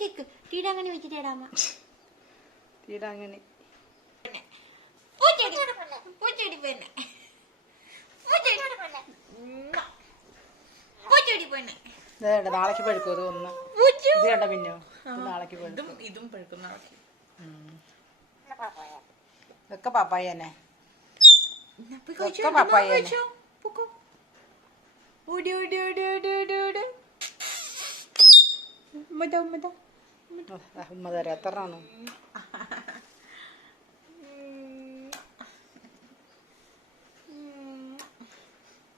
Cake തീടാങ്ങനെ വെച്ചിട്ടേടാമ്മ തീടാങ്ങനെ പൂച്ചെടി പെണ്ണെ പൂച്ചെടി പെണ്ണെ നാളേക്ക് പഴുക്കും അത് ഒന്ന് ഇത് കണ്ട പിന്നെ നാളേക്ക് പഴുക്കും ഇതും പഴുക്കും നാളേക്ക് ഒക്കെ പപ്പായ തന്നെ ഒക്കെ പപ്പായ തന്നെ ഉമ്മ തരാം എത്രയാണോ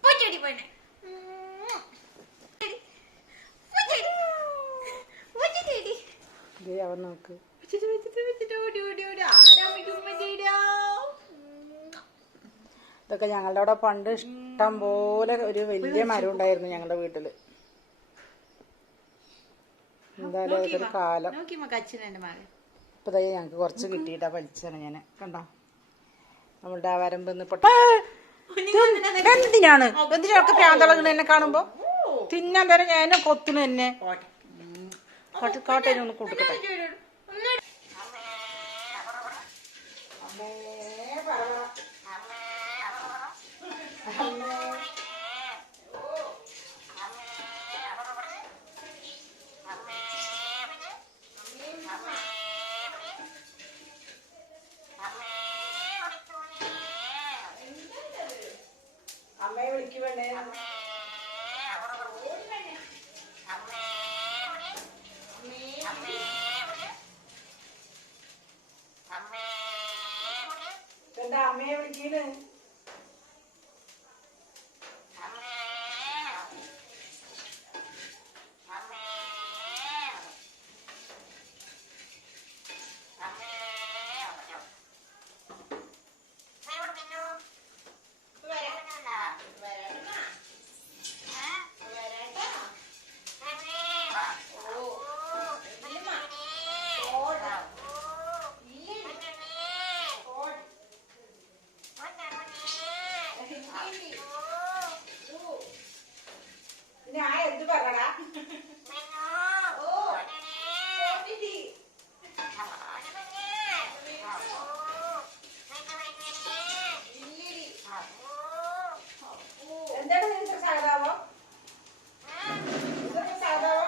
പൂച്ചെടി പെണ്ണെ അവൻ നോക്ക് ഇതൊക്കെ ഞങ്ങളുടെ അവിടെ പണ്ട് ഇഷ്ടം പോലെ ഒരു വലിയ മരം ഉണ്ടായിരുന്നു ഞങ്ങളുടെ വീട്ടില്. എന്തായാലും അതൊരു കാലം. ഇപ്പൊ ഞങ്ങക്ക് കുറച്ച് കിട്ടിയിട്ടാ വലിച്ചാണ് ഞാൻ. കണ്ടോ നമ്മളുടെ ആ വരമ്പെന്ന് എന്തിനാണ് എന്തിനൊക്കെ പ്രാന്തളകണ് എന്നെ കാണുമ്പോ തിന്നാൻ വരെ ഞാൻ കൊത്തുന്നു എന്നെ. കോട്ടയിൽ ഒന്ന് കൂട്ടിക്കട്ടെ. അമ്മയെ വിളിക്കുവേണ്ടേ? എന്താ അമ്മയെ വിളിക്കണ്? ഞാൻ എന്ത് പറയടാ? എന്താണ് നിന്റെ സാധാവോ? എന്തൊക്കെ സാധാവോ?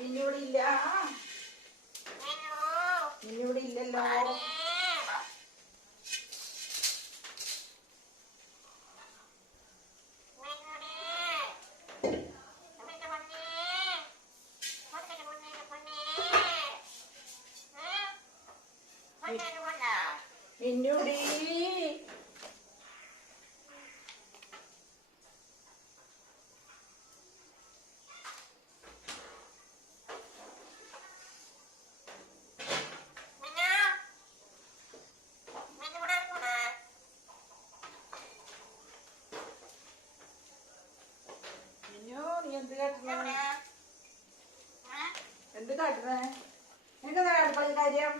നിന്നോടില്ല നിന്നോടില്ലല്ലോ. നിന്നോടി എന്ത് കാട്ടണേ? നിനക്കെന്താ അടുക്കള കാര്യം?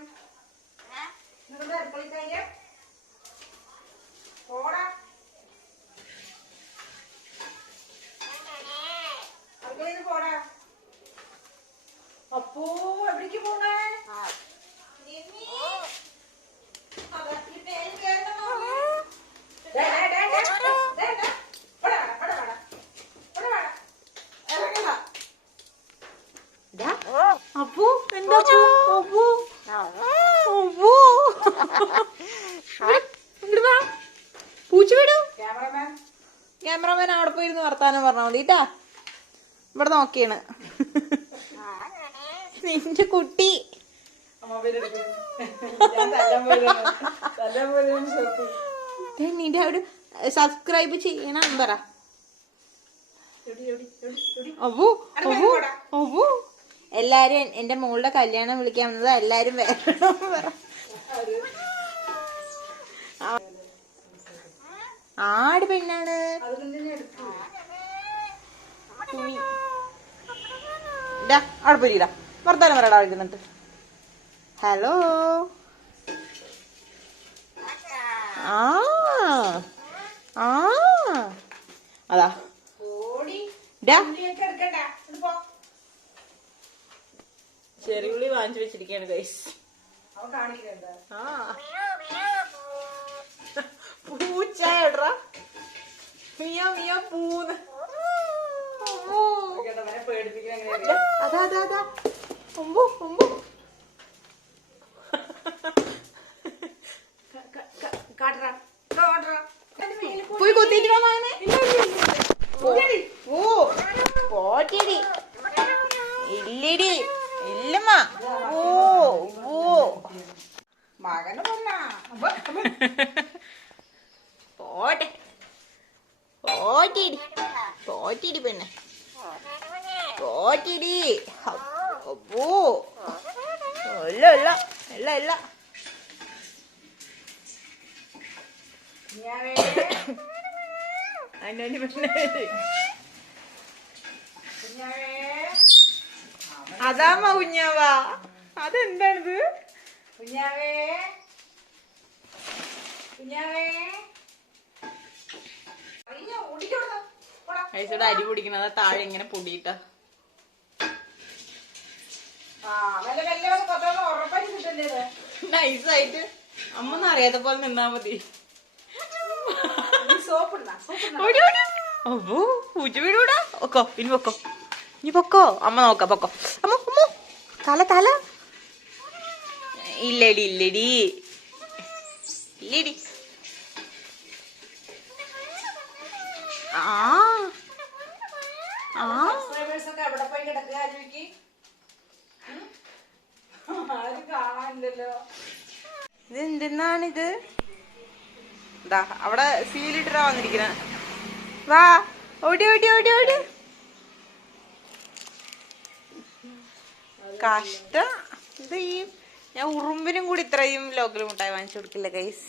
നിങ്ങളുടെ അടുക്കള കാര്യം പോടാ. അടുക്കളയിൽ പോടാ. അപ്പോ എവിടേക്ക് പോണേ? അപ്പു എന്താ അപ്പു അപ്പു പൂച്ച വിടൂ. ക്യാമറമാൻ അവിടെ പോയിരുന്ന് വർത്താനം പറഞ്ഞാൽ മതി കേട്ടാ. ഇവിടെ നോക്കിയാണ് നിന്റെ കുട്ടി. നിന്റെ അവിടെ സബ്സ്ക്രൈബ് ചെയ്യണം പറ. അബു അബു അബു എല്ലാരും എന്റെ മോളുടെ കല്യാണം വിളിക്കാൻ വന്നത്. എല്ലാരും ആട് പെണ്ണാണ്. അവിടെ പോയില്ല വർത്താനം പറയടാ വിളിക്കുന്നുണ്ട്. ഹലോ ആ ആ അതാ ചെറിയുള്ളി വാങ്ങിച്ചു വെച്ചിരിക്കാണ് ഗൈസ്. പൂച്ചേടാ മിയ മിയ പൂന്ന്. അതാ അതാ അതാ ഒമ്പു ഒമ്പു പോയി കൊത്തിട്ട് പോറ്റടി ഇല്ലടി ഇല്ലമ്മ. ഓ ഓ മകന് പോട്ടെ പോറ്റിടി പോറ്റിടി പെണ്ണെ പോറ്റിടി. അപ്പോ ഇല്ല ഇല്ല ഇല്ല ഇല്ല അതാമ്മ കുഞ്ഞാവാ. അതെന്താണിത്? കുഞ്ഞാവേ കുഞ്ഞാവേ ഐസോടെ അരി പൊടിക്കണത് താഴെ ഇങ്ങനെ പൊടിയിട്ട. നൈസായിട്ട് അമ്മൊന്നും അറിയാത്ത പോലെ നിന്നാ മതി. പൂച്ച വീടൂടാ. ഒക്കോ ഇനി പൊക്കോ ഇനി പൊക്കോ. അമ്മ നോക്കാം പൊക്കോ. അമ്മ അമ്മ തല തല ഇല്ലടി ഇല്ലടി ഇല്ലടി. ആ ആ ഇതെന്തെന്നാണിത്? ഇതാ അവിടെ സീലിട്ടിട്ടാ വന്നിരിക്കണ. വാ ഓടി ഓടി ഓടി ഓടി. കഷ്ടം. ഇത് ഈ ഞാൻ ഉറുമ്പിനും കൂടി ഇത്രയും ലോക്കൽ മുട്ടായി വാങ്ങിച്ചു കൊടുക്കില്ല ഗൈസ്.